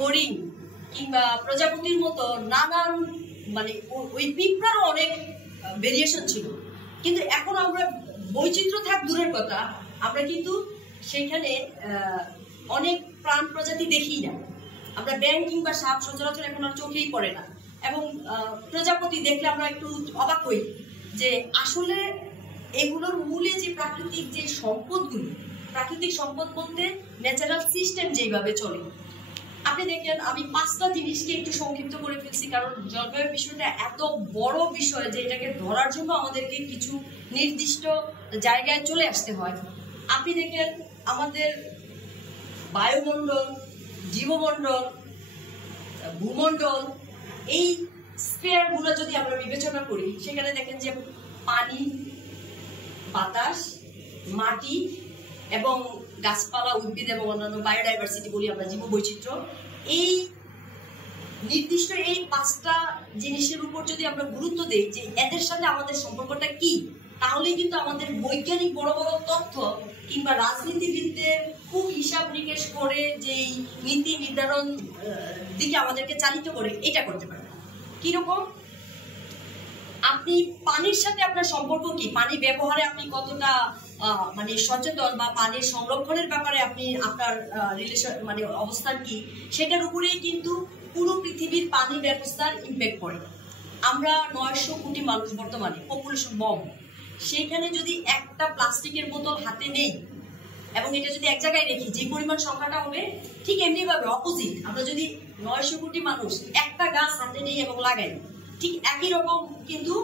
হরিণ কিংবা প্রজাপতির মতো নানান মানে ওই পিঁপড়ারও অনেক ভেরিয়েশন ছিল, কিন্তু এখন আমরা বৈচিত্র্য থাক দূরের কথা, আমরা কিন্তু সেখানে অনেক প্রাণ প্রজাতি দেখি না। আমরা ব্যাঙ কিংবা সাপ সচরাচর এখন আর চোখেই পড়ে না, এবং প্রজাপতি দেখলে আমরা একটু অবাক হই যে আসলে এগুলোর মূলে যে প্রাকৃতিক যে সম্পদগুলো, প্রাকৃতিক সম্পদ বলতে ন্যাচারাল সিস্টেম যেভাবে চলে। আপনি দেখেন আমি 5টা জিনিসকে একটু সংক্ষিপ্ত করে ফেলছি, কারণ জলবায়ুর বিষয়টা এত বড় বিষয় যে এটাকে ধরার জন্য আমাদেরকে কিছু নির্দিষ্ট জায়গায় চলে আসতে হয়। আপনি দেখেন আমাদের বায়ুমণ্ডল, জীবমণ্ডল, ভূমণ্ডল, এই স্ফিয়ারগুলো যদি আমরা বিবেচনা করি, সেখানে দেখেন যে পানি, বাতাস, মাটি এবং গাছপালা, উদ্ভিদ এবং অন্যান্য বায়োডাইভার্সিটি বলি আমরা, জীববৈচিত্র্য, এই নির্দিষ্ট এই 5টা জিনিসের উপর যদি আমরা গুরুত্ব দেই যে এদের সাথে আমাদের সম্পর্কটা কি, তাহলেই কিন্তু আমাদের বৈজ্ঞানিক বড় বড় তথ্য কিংবা রাজনীতিবিদদের খুব হিসাব নিকেশ করে যেই নীতি নির্ধারণ দিকে আমাদেরকে চালিত করে, এটা করতে পারে। কিরকম? আপনি পানির সাথে আপনার সম্পর্ক কি, পানি ব্যবহারে আপনি কতটা মানে সচেতন, বা পানির সংরক্ষণের ব্যাপারে আপনি আপনার রিলেশন মানে অবস্থান কি, সেটার উপরেই কিন্তু পুরো পৃথিবীর পানি ব্যবস্থার ইম্প্যাক্ট পড়ে। আমরা 900 কোটি মানুষ বর্তমানে, পপুলেশন বম, সেখানে যদি একটা প্লাস্টিকের বোতল হাতে নেই এবং এটা যদি এক জায়গায় রেখি, যে পরিমাণ সংখ্যাটা হবে, ঠিক এমনি ভাবে অপোজিট, আমরা যদি 900 কোটি মানুষ একটা গাছ হাতে নেই এবং লাগাই, ঠিক একই রকম কিন্তু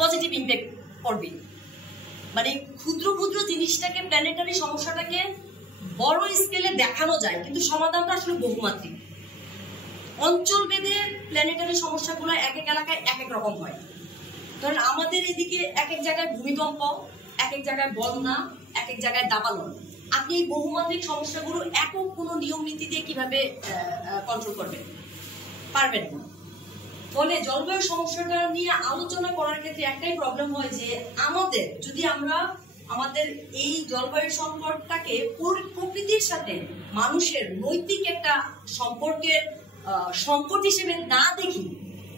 পজিটিভ ইম্প্যাক্ট পড়বে। মানে ক্ষুদ্র ক্ষুদ্র জিনিসটাকে, প্ল্যানেটারি সমস্যাটাকে বড় স্কেলে দেখানো যায়, কিন্তু সমাধানটা আসলে বহুমাত্রিক। অঞ্চল ভেদে প্ল্যানেটারি সমস্যাগুলো এক এক এলাকায় এক এক রকম হয়। ধরেন আমাদের এদিকে এক এক জায়গায় ভূমিকম্প, এক এক জায়গায় বন্যা, এক এক জায়গায় দাবানল। আপনি এই বহুমাত্রিক সমস্যাগুলো একক কোনো নিয়ম নীতি দিয়ে কিভাবে কন্ট্রোল করবেন? পারবেন না। ফলে জলবায়ু সমস্যাটা নিয়ে আলোচনা করার ক্ষেত্রে একটাই প্রবলেম হয় যে আমাদের যদি আমরা আমাদের এই জলবায়ু সংকটটাকে প্রকৃতির সাথে মানুষের নৈতিক একটা সম্পর্কের সংকট হিসেবে না দেখি,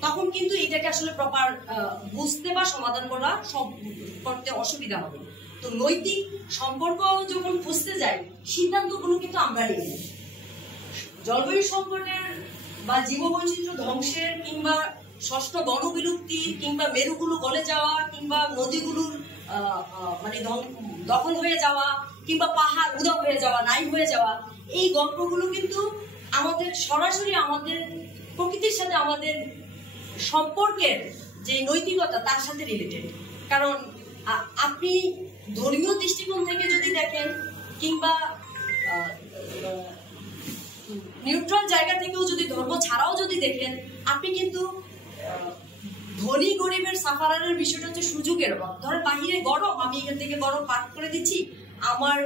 তখন কিন্তু এটাকে আসলে প্রপার বুঝতে বা সমাধান করতে অসুবিধা হবে। তো নৈতিক সম্পর্ক যখন বুঝতে যাই, সিদ্ধান্তগুলো কিন্তু আমরা নিই। জলবায়ু সংকটের বা জীববৈচিত্র্য ধ্বংসের কিংবা ষষ্ঠ গণবিলুপ্তি কিংবা মেরুগুলো গলে যাওয়া কিংবা নদীগুলোর মানে দখল হয়ে যাওয়া কিংবা পাহাড় উধাও হয়ে যাওয়া, নাই হয়ে যাওয়া, এই গল্পগুলো কিন্তু আমাদের সরাসরি আমাদের প্রকৃতির সাথে আমাদের সম্পর্কের যে নৈতিকতা তার সাথে রিলেটেড। কারণ আপনি ধর্মীয় দৃষ্টিকোণ থেকে যদি দেখেন কিংবা নিউট্রাল জায়গা থেকেও যদি, ধর্ম ছাড়াও যদি দেখেন, আপনি কিন্তু ধনী গরিবের সাফারারের বিষয়টা হচ্ছে সুযোগের অভাব। ধরেন বাহিরে গরম, আমি এখান থেকে গরম পার করে দিচ্ছি, আমার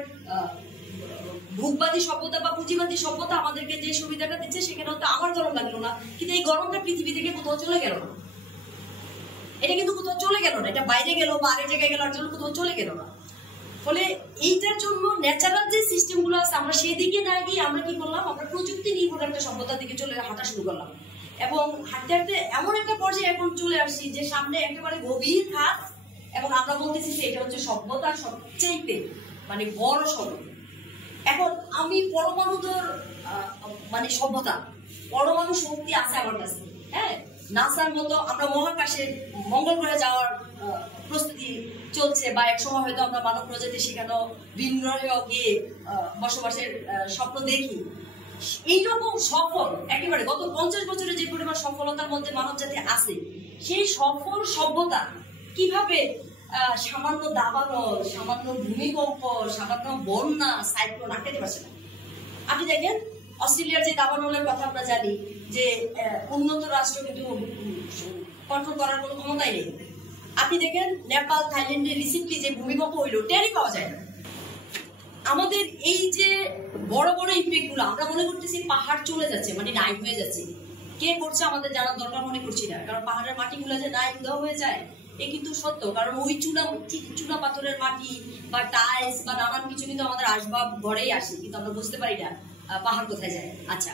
ভোগবাদী সভ্যতা বা পুঁজিবাদী সভ্যতা আমাদেরকে যে সুবিধাটা দিচ্ছে সেখানে হয়তো আমার গরম লাগলো না, কিন্তু এই গরমটা পৃথিবী থেকে কোথাও চলে গেল না। এটা কিন্তু কোথাও চলে গেল না, এটা বাইরে গেল বা আরেক জায়গায় গেল, আর জন্য কোথাও চলে গেল না। ফলে এইটার জন্য ন্যাচারাল যে সিস্টেমগুলো আছে, আমরা সেদিকে না গিয়ে আমরা কি করলাম, আমরা প্রযুক্তি নির্ভর একটা সভ্যতার দিকে চলে হাঁটা শুরু করলাম, এবং হাঁটতে হাঁটতে এমন একটা পর্যায়ে এখন চলে আসছি যে সামনে একেবারে গভীর খাত, এবং আমরা বলতেছি যে এটা হচ্ছে সভ্যতার সবচেয়ে মানে বড় সড়ক। এখন আমি পরমাণুদের মানে সভ্যতা, পরমাণু শক্তি আছে আমার কাছে, হ্যাঁ, নাসার মতো আমরা মহাকাশে মঙ্গল গ্রহে যাওয়ার প্রস্তুতি চলছে, বা এক সময় হয়তো আমরা মানব প্রজাতি সেখানেও ভিন্ন গ্রহে গিয়ে বসবাসের স্বপ্ন দেখি। এইরকম সফল একেবারে গত 50 বছরে যে পরিমাণ সফলতার মধ্যে মানব জাতি আছে, সেই সফল সভ্যতা কিভাবে সামান্য দাবানল, সামান্য ভূমিকম্প, সামান্য বন্যা, সাইক্লোন আটকাতে পারছে না? আপনি দেখেন অস্ট্রেলিয়ার যে দাবানলের কথা আমরা জানি যে উন্নত রাষ্ট্র কিন্তু কন্ট্রোল করার কোনো ক্ষমতাই নেই। আপনি দেখেন নেপাল, থাইল্যান্ডে রিসেন্টলি যে ভূমিকম্প হইলো, টেরই পাওয়া যায় না। আমাদের এই যে বড় বড় ইম্প্যাক্ট গুলো, আমরা মনে করতেছি পাহাড় চলে যাচ্ছে, মানে নাই হয়ে যাচ্ছে। কে করছে আমাদের জানার দরকার মনে করছি না, কারণ পাহাড়ের মাটিগুলো যে নাই উধাও হয়ে যায় এ কিন্তু সত্য। কারণ ওই চুনা পাথরের মাটি বা টাইলস বা নানান কিছু কিন্তু আমাদের আসবাব ঘরেই আসে, কিন্তু আমরা বুঝতে পারি না পাহাড় কোথায় যায়। আচ্ছা,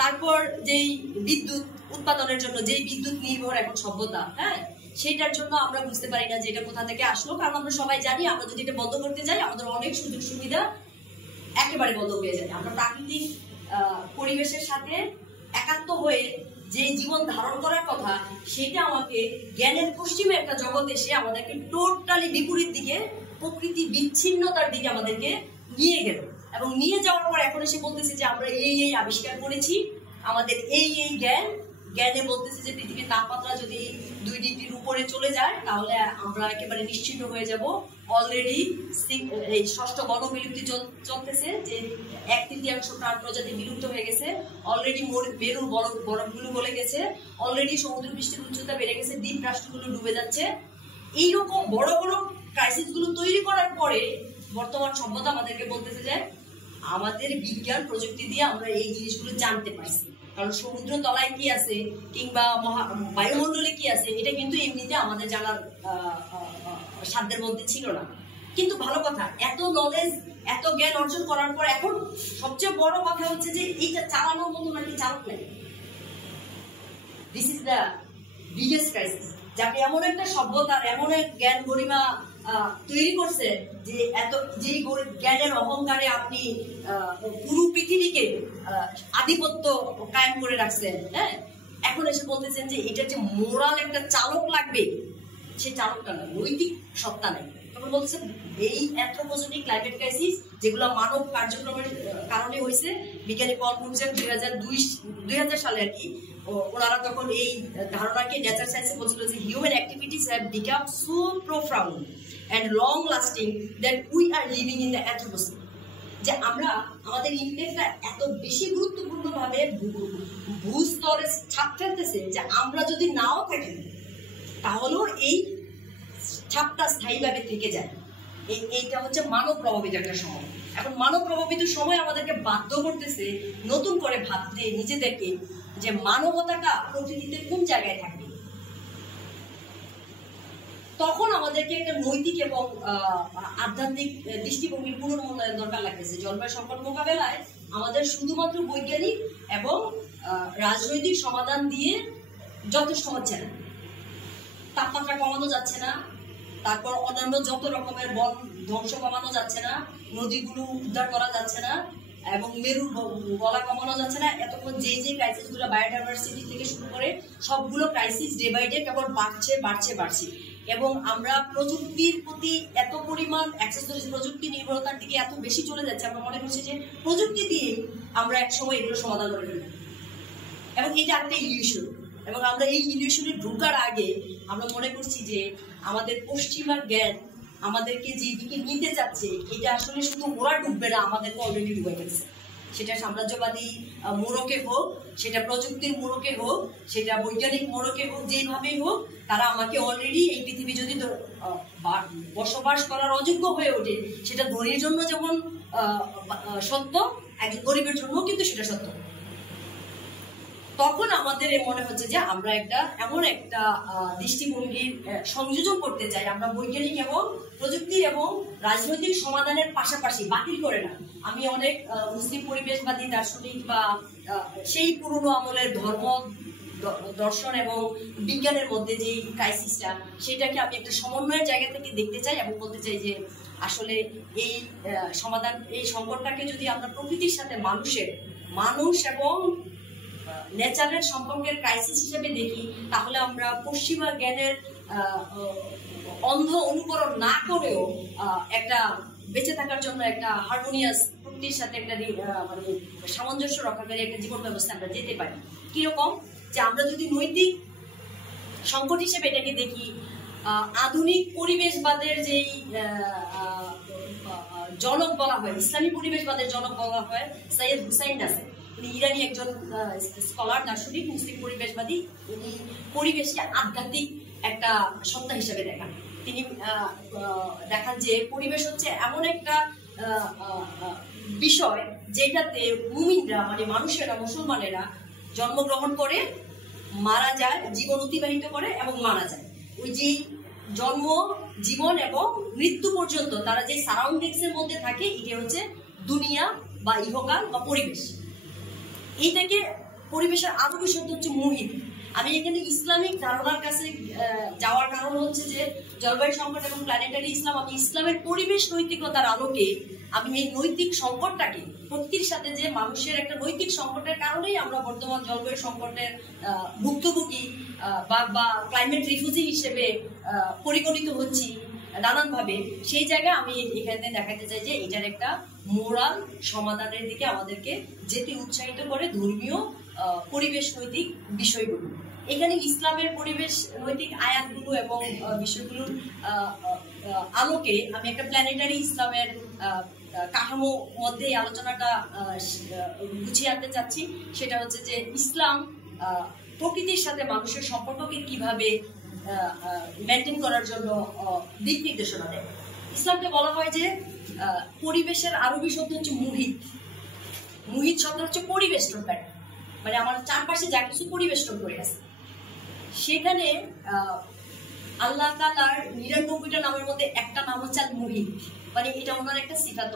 তারপর যেই বিদ্যুৎ উৎপাদনের জন্য যেই বিদ্যুৎ নির্ভর এখন সভ্যতা, হ্যাঁ, সেটার জন্য আমরা বুঝতে পারি না যে এটা কোথা থেকে আসলো, কারণ আমরা সবাই জানি আমরা যদি এটা বন্ধ করতে যাই আমাদের অনেক সুযোগ সুবিধা একেবারে বন্ধ হয়ে যায়। আমরা প্রাকৃতিক পরিবেশের সাথে একাত্ম হয়ে যে জীবন ধারণ করার কথা, সেটা আমাকে জ্ঞানের পশ্চিমে একটা জগৎ এসে আমাদেরকে টোটালি বিপরীত দিকে, প্রকৃতি বিচ্ছিন্নতার দিকে আমাদেরকে নিয়ে গেল। এবং নিয়ে যাওয়ার পর এখন এসে বলতেছে যে আমরা এই আবিষ্কার করেছি, আমাদের এই জ্ঞানে বলতেছে যে পৃথিবীর তাপমাত্রা যদি 2 ডিগ্রির উপরে চলে যায় তাহলে আমরা একেবারে নিশ্চিন্ন হয়ে যাব। অলরেডি এই 6ষ্ঠ বনবিলুপ্তি চলতেছে, যে 1/3 প্রাণ প্রজাতি বিলুপ্ত হয়ে গেছে। অলরেডি মেরুর বরফগুলো গলে গেছে, অলরেডি সমুদ্র পৃষ্ঠের উচ্চতা বেড়ে গেছে, দ্বীপ রাষ্ট্রগুলো ডুবে যাচ্ছে। এইরকম বড় বড় ক্রাইসিস গুলো তৈরি করার পরে বর্তমান সভ্যতা আমাদেরকে বলতেছে যে আমাদের বিজ্ঞান প্রযুক্তি দিয়ে আমরা এই জিনিসগুলো জানতে পারছি, কারণ সমুদ্র তলায় কি আছে কিংবা বায়ুমণ্ডলে কি আছে এটা কিন্তু এমনিতে আমাদের জানার সাধ্যের মধ্যে ছিল না। কিন্তু ভালো কথা, এত নলেজ এত জ্ঞান অর্জন করার পর এখন সবচেয়ে বড় কথা হচ্ছে যে এইটা চালানোর মতো নাকি চালক নেই। This is the biggest crisis, যাকে এমন একটা সভ্যতার এমন এক জ্ঞান গরিমা তৈরি করছে যে যে জ্ঞানের অহংকারে আপনি পুরো পৃথিবীকে আধিপত্য কায়েম করে রাখছেন, হ্যাঁ, এখন এসে বলতেছেন যে এটা যে মোরাল একটা চালক লাগবে, সেই চালকটা না, নৈতিক সত্তা নেই। তখন বলতেছেন এই অ্যানথ্রোপোজেনিক ক্লাইমেট ক্রাইসিস যেগুলো মানব কার্যক্রমের কারণে হয়েছে, বিজ্ঞানী পল বুকম্যান 2000 সালে আর কি, ওনারা তখন এই ধারণাকে নেচার সায়েন্সে বলছিল যে human activities have become so profound and long lasting that we are living in the Anthropocene, যে আমরা আমাদের ইন্টেলেক্টটা এত বেশি গুরুত্বপূর্ণভাবে ভূস্তরে ছাপ ফেলতেছে যে আমরা যদি নাও থাকি তাহলেও এই ছাপটা স্থায়ীভাবে থেকে যায়। এইটা হচ্ছে মানব প্রভাবিত একটা সময়। এখন মানব প্রভাবিত সময় আমাদেরকে বাধ্য করতেছে নতুন করে ভাবতে নিজেদেরকে যে মানবতাটা প্রকৃতিতে কোন জায়গায় থাকবে। তখন আমাদেরকে একটা নৈতিক এবং আধ্যাত্মিক দৃষ্টিভঙ্গির পুনর্মূল্যায়ন দরকার লাগতেছে। জলবায়ু সংকট মোকাবেলায় আমাদের শুধুমাত্র বৈজ্ঞানিক এবং রাজনৈতিক সমাধান দিয়ে যথেষ্ট হচ্ছে না। তাপমাত্রা কমানো যাচ্ছে না, তারপর অন্যান্য যত রকমের বন ধ্বংস কমানো যাচ্ছে না, নদীগুলো উদ্ধার করা যাচ্ছে না, এবং মেরুর গলা কমানো যাচ্ছে না। এতক্ষণ যে ক্রাইসিস গুলো বায়োডাইভার্সিটি থেকে শুরু করে সবগুলো ক্রাইসিস ডে বাই ডে কেবল বাড়ছে। এবং আমরা প্রযুক্তির প্রতি এত পরিমাণ অ্যাক্সেসরিজ, প্রযুক্তি নির্ভরতার দিকে এত বেশি চলে যাচ্ছে, আমরা মনে করছি যে প্রযুক্তি দিয়ে আমরা একসময় এগুলো সমাধান করে ফেলব, এবং এটা একটা ইলিউশন। এবং আমরা এই ইলিউশনে ঢোকার আগে আমরা মনে করছি যে আমাদের পশ্চিমা জ্ঞান আমাদেরকে যেদিকে নিতে চাচ্ছে এটা আসলে শুধু ওরা ডুববে না, আমাদেরকে অলরেডি ডুবে গেছে। সেটা সাম্রাজ্যবাদী মোড়কে হোক, সেটা প্রযুক্তির মোড়কে হোক, সেটা বৈজ্ঞানিক মোড়কে হোক, যেভাবেই হোক, তারা আমাকে অলরেডি এই পৃথিবী যদি বসবাস করার অযোগ্য হয়ে ওঠে, সেটা ধনীর জন্য যেমন সত্য, একজন গরিবের জন্য কিন্তু সেটা সত্য। তখন আমাদের মনে হচ্ছে যে আমরা এমন একটা দৃষ্টিভঙ্গির সংযোজন করতে চাই, আমরা বৈজ্ঞানিক এবং প্রযুক্তির এবং রাজনৈতিক সমাধানের পাশাপাশি, বাতিল করে না। আমি অনেক মুসলিম পরিবেশবাদী দার্শনিক বা সেই পুরনো আমলের ধর্ম দর্শন এবং বিজ্ঞানের মধ্যে যে ক্রাইসিসটা, সেটাকে আমি একটা সমন্বয়ের জায়গা থেকে দেখতে চাই এবং বলতে চাই যে আসলে এই সমাধান, এই সংকটটাকে যদি আমরা প্রকৃতির সাথে মানুষ এবং নেচারের সম্পর্কের ক্রাইসিস হিসেবে দেখি, তাহলে আমরা পশ্চিমা জ্ঞানের অন্ধ অনুকরণ না করেও একটা বেঁচে থাকার জন্য একটা হারমোনিয়াস প্রকৃতির সাথে একটা মানে সামঞ্জস্য রক্ষাকারী একটা জীবন ব্যবস্থা আমরা যেতে পারি। কিরকম, যে আমরা যদি নৈতিক সংকট হিসেবে এটাকে দেখি, আধুনিক পরিবেশবাদের যেই জনক বলা হয়, ইসলামী পরিবেশবাদের জনক বলা হয় সৈয়দ হুসাইন নাসির। উনি ইরানি একজন স্কলার, দার্শনিক, মুসলিম পরিবেশবাদী। উনি পরিবেশকে আধ্যাত্মিক একটা সত্তা হিসেবে দেখান। তিনি দেখান যে পরিবেশ হচ্ছে এমন একটা বিষয় যেটাতে মুমিনরা, মানে মানুষেরা, মুসলমানেরা জন্মগ্রহণ করে, মারা যায়, জীবন অতিবাহিত করে এবং মারা যায়। ওই যে জন্ম, জীবন এবং মৃত্যু পর্যন্ত তারা যে সারাউন্ডিংস এর মধ্যে থাকে, এটা হচ্ছে দুনিয়া বা ইহকাল বা পরিবেশ। এইটাকে পরিবেশের আরো বিষয় হচ্ছে মুহিত। আমি এখানে ইসলামিক ধারণার কাছে যাওয়ার কারণ হচ্ছে যে জলবায়ু সংকট এবং প্ল্যানেটারি ইসলাম, আমি ইসলামের পরিবেশ নৈতিকতার আলোকে আমি এই নৈতিক সংকটটাকে প্রকৃতির সাথে যে মানুষের একটা নৈতিক সংকটের কারণেই আমরা বর্তমান জলবায়ু সংকটের ভুক্তভোগী বা ক্লাইমেট রিফিউজি হিসেবে পরিগণিত হচ্ছি নানানভাবে, সেই জায়গায় আমি এখানে দেখাতে চাই যে এটার একটা মোরাল সমাধানের দিকে আমাদেরকে যেতে উৎসাহিত করে ধর্মীয় পরিবেশ নৈতিক বিষয়গুলো। এখানে ইসলামের পরিবেশ নৈতিক আয়াতগুলো এবং বিষয়গুলোর আলোকে আমি একটা প্ল্যানেটারি ইসলামের কাঠামো মধ্যে এই আলোচনাটা গুছিয়ে আনতে চাচ্ছি। সেটা হচ্ছে যে ইসলাম প্রকৃতির সাথে মানুষের সম্পর্ককে কিভাবে মেনটেন করার জন্য দিক নির্দেশনা দেয়। ইসলামকে বলা হয় যে পরিবেশের আরবি শব্দ হচ্ছে মুহিত। মুহিত শব্দ হচ্ছে পরিবেষ্টন, মানে আমার চারপাশে যা কিছু পরিবেষ্টন করে আছে। সেখানে আল্লাহ তাআলার ৯৯টা নামের মধ্যে একটা নাম হচ্ছে আল মুহিত, মানে এটা ওনার একটা সিফাত।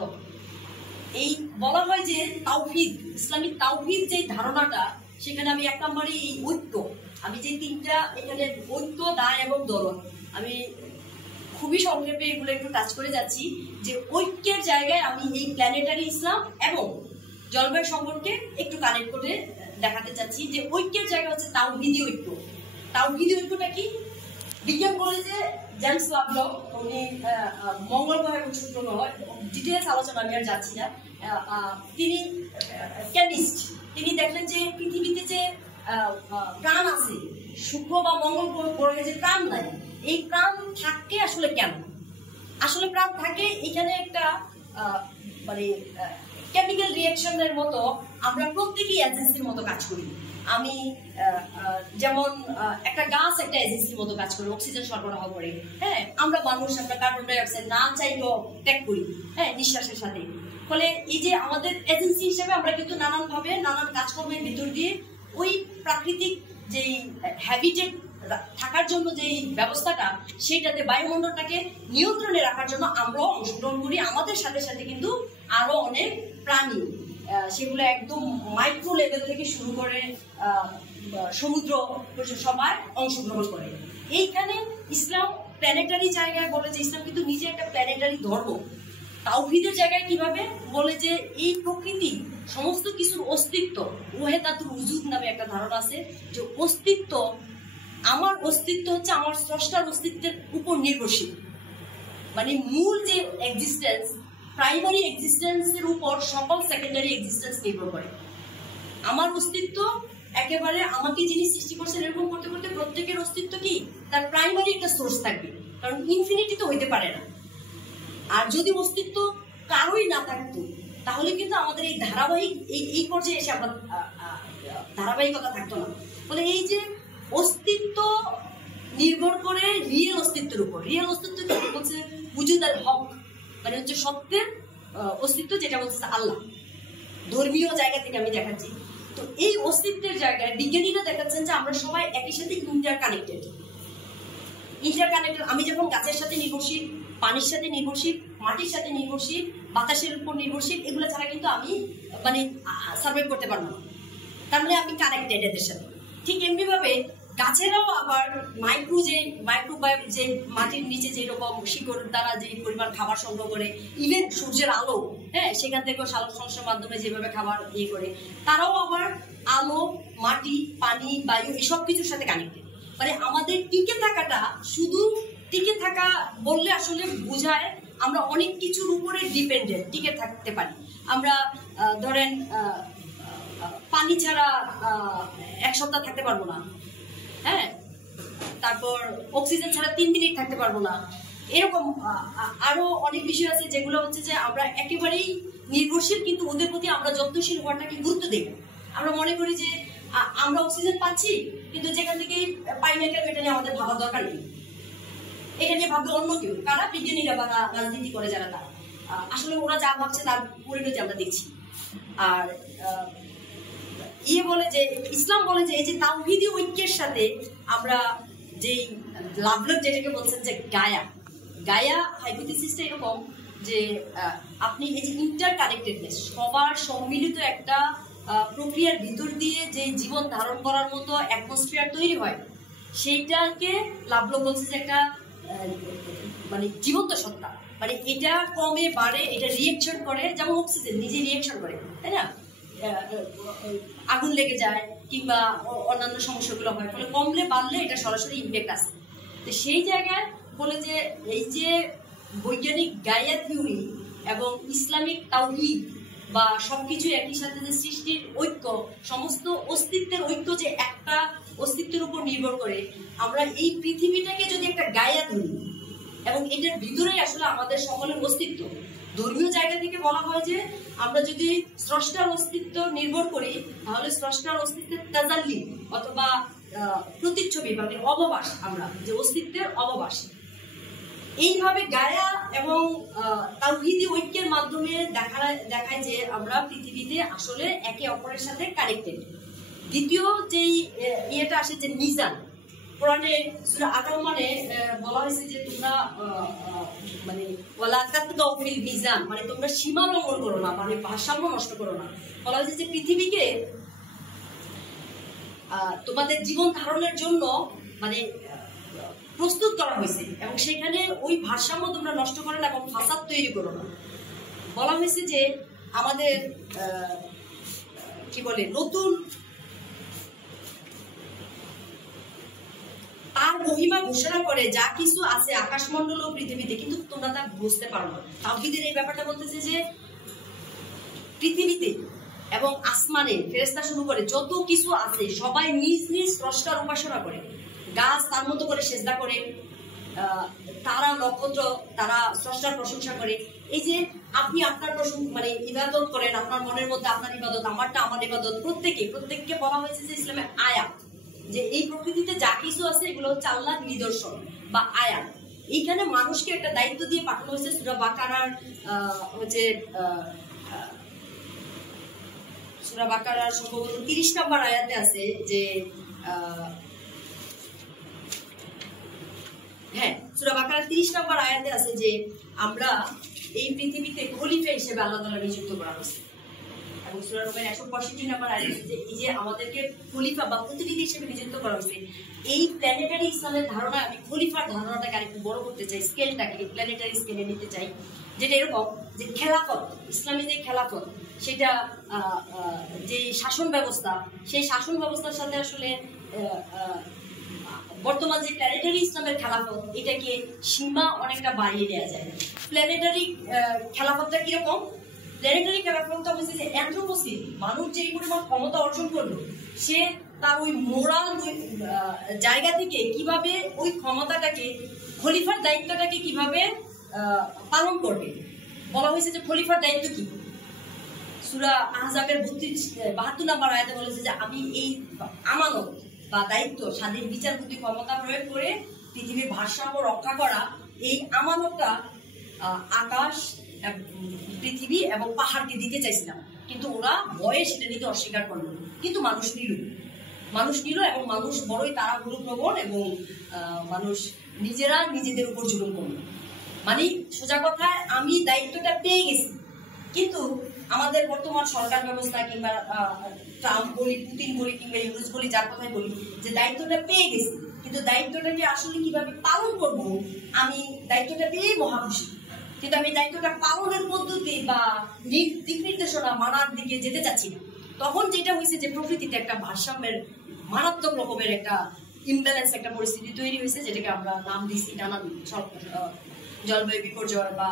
এই বলা হয় যে তাওহীদ, ইসলামিক তাওহীদ যে ধারণাটা, সেখানে আমি এক নম্বরে এই ঐক্য, আমি যে তিনটা এখানে ঐক্য, দায় এবং দরদ, আমি খুবই সংক্ষেপে এগুলো একটু টাচ করে যাচ্ছি যে ঐক্যের জায়গায় আমি এই প্ল্যানেটারি ইসলাম এবং জলবায়ু সম্পর্কে একটু কানেক্ট করে দেখাতে চাচ্ছি যে ঐক্যের জায়গা হচ্ছে তাওহীদি ঐক্য। তাওহীদি ঐক্যটা কি? বিজ্ঞান কলেজে জেমস লাভলক, উনি মঙ্গল গ্রহে সূত্র হয়, ডিটেলস আলোচনা আমি আর যাচ্ছি না, তিনি কেমিস্ট, তিনি দেখলেন যে পৃথিবীতে যে প্রাণ আছে, শুক্র বা মঙ্গল গ্রহে যে প্রাণ নাই, এই প্রাণ থাকে আসলে কেন? আসলে প্রাণ থাকে এখানে একটা মানে কেমিক্যাল রিঅ্যাকশনের মতো আমরা প্রত্যেকেই এজেন্সির মতো কাজ করি। আমি যেমন একটা গাছ একটা এজেন্সির মতো কাজ করে, অক্সিজেন সরবরাহ করে, হ্যাঁ, আমরা মানুষ আমরা কার্বন ডাই অক্সাইড না চাইলেও ত্যাগ করি, হ্যাঁ, নিঃশ্বাসের সাথে। ফলে এই যে আমাদের এজেন্সি হিসেবে আমরা কিন্তু নানানভাবে নানান কাজকর্মের ভিতর দিয়ে ওই প্রাকৃতিক যেই হ্যাবিটেট থাকার জন্য যে ব্যবস্থাটা, সেটাতে বায়ুমণ্ডলটাকে নিয়ন্ত্রণে রাখার জন্য আমরাও অংশগ্রহণ করি। আমাদের সাথে সাথে কিন্তু আরো অনেক প্রাণী, সেগুলো একদম মাইক্রো লেভেল থেকে শুরু করে সমুদ্র সবাই অংশগ্রহণ করে। এইখানে ইসলাম প্ল্যানেটারি জায়গায় বলে যে ইসলাম কিন্তু নিজে একটা প্ল্যানেটারি ধর্ম। তাওহীদের জায়গায় কিভাবে বলে যে এই প্রকৃতি সমস্ত কিছুর অস্তিত্ব, ওয়াহিদাতুল উজুদ নামে একটা ধারণা আছে যে অস্তিত্ব, আমার অস্তিত্ব হচ্ছে আমার স্রষ্টার অস্তিত্বের উপর নির্ভরশীল। মানে মূল যে এক্সিস্টেন্স, প্রাইমারি এক্সিস্টেন্সের উপর সকল সেকেন্ডারি এক্সিস্টেন্স নির্ভর করে। আমার অস্তিত্ব একেবারে আমাকে যিনি সৃষ্টি করছেন এরকম করতে করতে প্রত্যেকের অস্তিত্ব কি তার প্রাইমারি একটা সোর্স থাকবে, কারণ ইনফিনিটি তো হইতে পারে না। আর যদি অস্তিত্ব কারোই না থাকতো তাহলে কিন্তু আমাদের এই ধারাবাহিক এই পর্যায়ে এসে আমরা ধারাবাহিকতা থাকতো না। বলে এই যে অস্তিত্ব নির্ভর করে রিয়েল অস্তিত্বের উপর। রিয়েল অস্তিত্ব কি বলছে? উজুদ আল হক, মানে হচ্ছে সত্যের অস্তিত্ব, যেটা বলছে আল্লাহ। ধর্মীয় জায়গা থেকে আমি দেখাচ্ছি। তো এই অস্তিত্বের জায়গায় বিজ্ঞানীরা দেখাচ্ছেন যে আমরা সবাই একই সাথে ইন্টারকানেক্টেড। আমি যখন গাছের সাথে নির্ভরশীল, পানির সাথে নির্ভরশীল, মাটির সাথে নির্ভরশীল, বাতাসের উপর নির্ভরশীল, এগুলো ছাড়া কিন্তু আমি মানে সার্ভাইভ করতে পারবো না। তার মানে আমি কানেক্টেড এদের সাথে। ঠিক এমনি ভাবে গাছেরাও আবার মাইক্রোবায়োম যে মাটির নিচে যে রকম শিকড় দ্বারা যে পরিমাণ খাবার সংগ্রহ করে, ইভেন সূর্যের আলো, হ্যাঁ, সেখান থেকেও সালোক সংশ্লেষের মাধ্যমে যেভাবে খাবার করে, তারাও আবার আলো, মাটি, পানি, বায়ু এসব কিছুর সাথে কানেক্টেড। মানে আমাদের টিকে থাকাটা, শুধু টিকে থাকা বললে আসলে বোঝায় আমরা অনেক কিছুর উপরে ডিপেন্ডেন্ট, টিকে থাকতে পারি। আমরা ধরেন পানি ছাড়া 1 সপ্তাহ থাকতে পারবো না, হ্যাঁ, তারপর অক্সিজেন ছাড়া 3 মিনিট থাকতে পারবো না। এরকম আরো অনেক বিষয় আছে যেগুলো হচ্ছে যে আমরা একেবারেই নির্ভরশীল, কিন্তু ওদের প্রতি আমরা যত্নশীল হওয়াটাকে গুরুত্ব দিই। আমরা মনে করি যে আমরা অক্সিজেন পাচ্ছি, কিন্তু যেখান থেকে পাইমেকার, এটা নিয়ে আমাদের ভাবার দরকার নেই। এটা নিয়ে ভাববে অন্য কেউ, কারা? বিজ্ঞানীরা বা রাজনীতি করে যারা, তারা আসলে ওরা যা ভাবছে তার পরিণতি আমরা দেখছি। আর বলে যে ইসলাম বলে যে এই যে তাওহীদি ঐক্যের সাথে আমরা যেই লাভলক যেটাকে বলছেন যে গায়া হাইপোথিসিসটা এরকম যে আপনি এই যে ইন্টারকানেক্টেডনেস, সবার সম্মিলিত একটা প্রক্রিয়ার ভিতর দিয়ে যে জীবন ধারণ করার মতো অ্যাটমসফিয়ার তৈরি হয়, সেইটাকে লাভলক বলছে যে একটা মানে জীবন্ত সত্তা। মানে এটা কমে বাড়ে, এটা রিয়েকশন করে, যেমন অক্সিজেন নিজে রিয়েকশন করে, তাই না? আগুন লেগে যায় কিংবা অন্যান্য সমস্যাগুলো হয়, ফলে কমলে বাড়লে এটা সরাসরি ইম্প্যাক্ট আসে। তো সেই জায়গায় বলে যে এই যে বৈজ্ঞানিক গায়া থিওরি এবং ইসলামিক তাওহীদ বা সবকিছু একই সাথে যে সৃষ্টির ঐক্য, সমস্ত অস্তিত্বের ঐক্য যে একটা অস্তিত্বের উপর নির্ভর করে, আমরা এই পৃথিবীটাকে যদি একটা গায়া ধরি এবং এটার ভিতরেই আসলে আমাদের সকলের অস্তিত্ব। ধর্মীয় জায়গা থেকে বলা হয় যে আমরা যদি স্রষ্টার অস্তিত্ব নির্ভর করি, তাহলে স্রষ্টার অস্তিত্বের তাজাল্লি অথবা প্রতিচ্ছবি মানে অববাস, আমরা যে অস্তিত্বের অববাস, এইভাবে গায়া এবং তাওহীদি ঐক্যের মাধ্যমে দেখায় যে আমরা পৃথিবীতে আসলে একে অপরের সাথে কানেক্টেড। দ্বিতীয় যেই ইয়েটা আসে যে মিজান, কোরআনে সূরা আত-তাওবাতে বলা হয়েছে যে তোমরা মানে ওয়ালা তাতগাউ ফিল মিজান, মানে তোমরা সীমা লঙ্ঘন করো না, মানে ভারসাম্য নষ্ট করো না। বলা হয়েছে যে পৃথিবীকে তোমাদের জীবন ধারণের জন্য মানে প্রস্তুত করা হয়েছে এবং সেখানে ওই ভারসাম্য তোমরা নষ্ট করো না এবং ফাসাদ তৈরি করো না। বলা হয়েছে যে আমাদের কি বলে নতুন তার মহিমা ঘোষণা করে যা কিছু আছে আকাশমণ্ডল ও পৃথিবীতে, কিন্তু তোমরা তা বুঝতে পারো না। তাওহীদের এই ব্যাপারটা বলতেছে যে পৃথিবীতে এবং আসমানে ফেরেশতা শুরু করে যত কিছু আছে সবাই নিজ নিজ স্রষ্টার উপাসনা করে। গাছ তার মতো করে সেজদা করে, তারা নক্ষত্র তারা স্রষ্টার প্রশংসা করে। এই যে আপনি আপনার মানে ইবাদত করেন, আপনার মনের মধ্যে আপনার ইবাদত, আমারটা আমার ইবাদত, প্রত্যেককে বলা হয়েছে যে ইসলামে আয়াত, যে এই প্রকৃতিতে যা কিছু আছে এগুলো হচ্ছে আল্লাহর নিদর্শন বা আয়াত। এইখানে মানুষকে একটা দায়িত্ব দিয়ে পাঠানো হয়েছে। সূরা বাকারার হচ্ছে সূরা বাকারার সম্ভবত 30 নম্বর আয়াতে আছে যে সূরা বাকারার 30 নম্বর আয়াতে আছে যে আমরা এই পৃথিবীতে খলিফা হিসেবে আল্লাহ তাআলা নিযুক্ত করা হয়েছে। এবং সূরা রুমের 165 নম্বর আয়াতে যে এই যে আমাদেরকে খলিফা বা প্রতিনিধি হিসেবে নিযুক্ত করা হয়েছে। এই প্ল্যানেটারি ইসলামের ধারণা, আমি খলিফার ধারণাটাকে আরেকটু বড় করতে চাই, স্কেলটাকে প্ল্যানেটারি স্কেলে নিতে চাই, যেটা এরকম যে খেলাফত, ইসলামী যে খেলাফত, সেটা যে শাসন ব্যবস্থা, সেই শাসন ব্যবস্থার সাথে আসলে বর্তমান যে প্ল্যানেটারি ইসলামের খেলাফত, এটাকে সীমা অনেকটা বাড়িয়ে দেওয়া যায়। প্ল্যানেটারি খেলাফতটা কিরকম? প্ল্যানেটারি খেলাফতটা হচ্ছে যে অ্যানথ্রোপোসিস, মানুষ যে পরিমাণ ক্ষমতা অর্জন করলো, সে তার ওই মোরাল জায়গা থেকে কিভাবে ওই ক্ষমতাটাকে, খলিফার দায়িত্বটাকে কিভাবে পালন করবে। বলা হয়েছে যে খলিফার দায়িত্ব কি, সূরা আহজাবের 72 নম্বর আয়াতে বলেছে যে আমি এই আমানত বা দায়িত্ব, স্বাধীন বিচার বুদ্ধি ক্ষমতা প্রয়োগ করে পৃথিবীর ভারসাম্য রক্ষা করা, এই আমানতটা আকাশ, পৃথিবী এবং পাহাড়কে দিতে চাইছিলাম, কিন্তু ওরা ভয়ে সেটা নিতে অস্বীকার করলো। কিন্তু মানুষ নিল এবং মানুষ বড়ই তাড়াহুড়ো প্রবণ এবং মানুষ নিজেরা নিজেদের উপর জুলুম করলো। মানে সোজা কথায় আমি দায়িত্বটা পেয়ে গেছি, কিন্তু আমাদের বর্তমান সরকার ব্যবস্থা কিংবা ট্রাম্প বলি, পুতিন বলি কিংবা ইউনুস বলি, যার কথাই বলি, যে দায়িত্বটা পেয়ে গেছি, কিন্তু দায়িত্বটাকে আসলে কিভাবে পালন করব, আমি দায়িত্বটা পেয়ে মহা খুশি, কিন্তু আমি দায়িত্বটা পালনের পদ্ধতি বা দিক নির্দেশনা মানার দিকে যেতে চাচ্ছি না। তখন যেটা হয়েছে যে প্রকৃতিতে একটা ভারসাম্যের মারাত্মক রকমের একটা ইমব্যালেন্স, একটা পরিস্থিতি তৈরি হয়েছে, যেটাকে আমরা নাম দিচ্ছি নানান জলবায়ু বিপর্যয় বা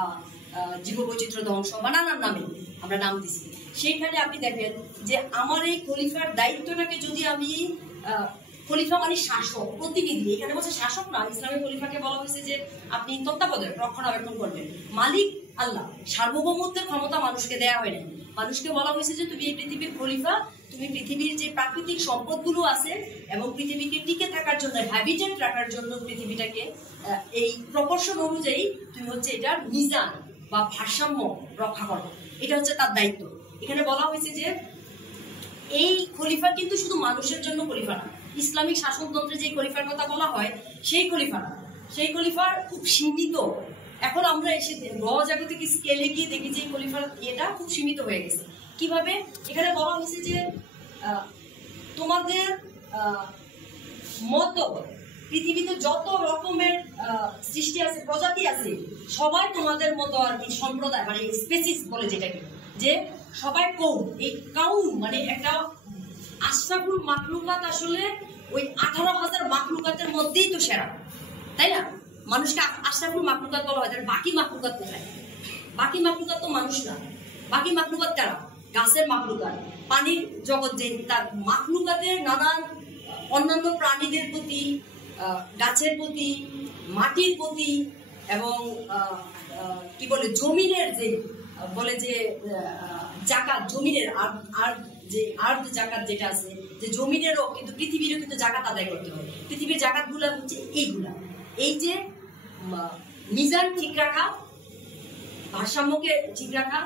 জীববৈচিত্র্য ধ্বংস বা নানান নামে আমরা নাম দিচ্ছি। সেইখানে আপনি দেখেন যে আমার এই খলিফার দায়িত্বটাকে যদি আমি, খলিফা মানে শাসক, প্রতিনিধি, এখানে বলছে শাসক না, ইসলামের খলিফাকে বলা হয়েছে যে আপনি তত্ত্বাবধায়ক, রক্ষণাবেক্ষণ করবেন। মালিক আল্লাহ, সার্বভৌমত্বের ক্ষমতা মানুষকে দেয়া হয় না, মানুষকে বলা হয়েছে যে তুমি এই পৃথিবীর খলিফা, তুমি পৃথিবীর যে প্রাকৃতিক সম্পদগুলো আছে এবং পৃথিবীকে টিকে থাকার জন্য, হ্যাবিটেট রাখার জন্য পৃথিবীটাকে এই প্রপোর্শন অনুযায়ী তুমি হচ্ছে এটার মিজান বা ভারসাম্য রক্ষা করো, এটা হচ্ছে তার দায়িত্ব। এখানে বলা হয়েছে যে এই খলিফা কিন্তু শুধু মানুষের জন্য খলিফা না, ইসলামিক শাসনতন্ত্রে যে খলিফার কথা বলা হয় সেই খলিফা না, সেই খলিফার খুব সীমিত। এখন আমরা এসে জাগতিক স্কেলে গিয়ে দেখি যে খলিফার এটা খুব সীমিত হয়ে গেছে। কিভাবে এখানে বলা হয়েছে যে তোমাদের মতো পৃথিবীতে যত রকমের সৃষ্টি আছে, প্রজাতি আছে, সবাই তোমাদের মতো আর কি সম্প্রদায়, মানে স্পেসিস বলে যেটাকে, যে সবাই কৌম। এই কাউম মানে একটা আশরাফুল মাখলুকাত, আসলে ওই 18,000 মাখলুকাতের মধ্যেই তো সেরা, তাই না? মানুষকে আশরাফুল মাখলুকাত বলা হয়, তাহলে বাকি মাখলুকাত কোথায়? বাকি মাখলুকাত তো মানুষ না। বাকি মাখলুকাত কারা? গাছের মাখলুকাত, পানির জগৎ, যে তার মাখলুকাতের নানান অন্যান্য প্রাণীদের প্রতি, গাছের প্রতি, মাটির প্রতি, এবং কি বলে জমিনের যে বলে যে জাকাত, জমিনের আর যে আর্থ জাকাত যেটা আছে, যে জমিনেরও কিন্তু পৃথিবীরও কিন্তু জাকাত আদায় করতে হবে। পৃথিবীর জাকাত গুলা হচ্ছে এইগুলা, এই যে মিজান ঠিক রাখা, ভারসাম্যকে ঠিক রাখা।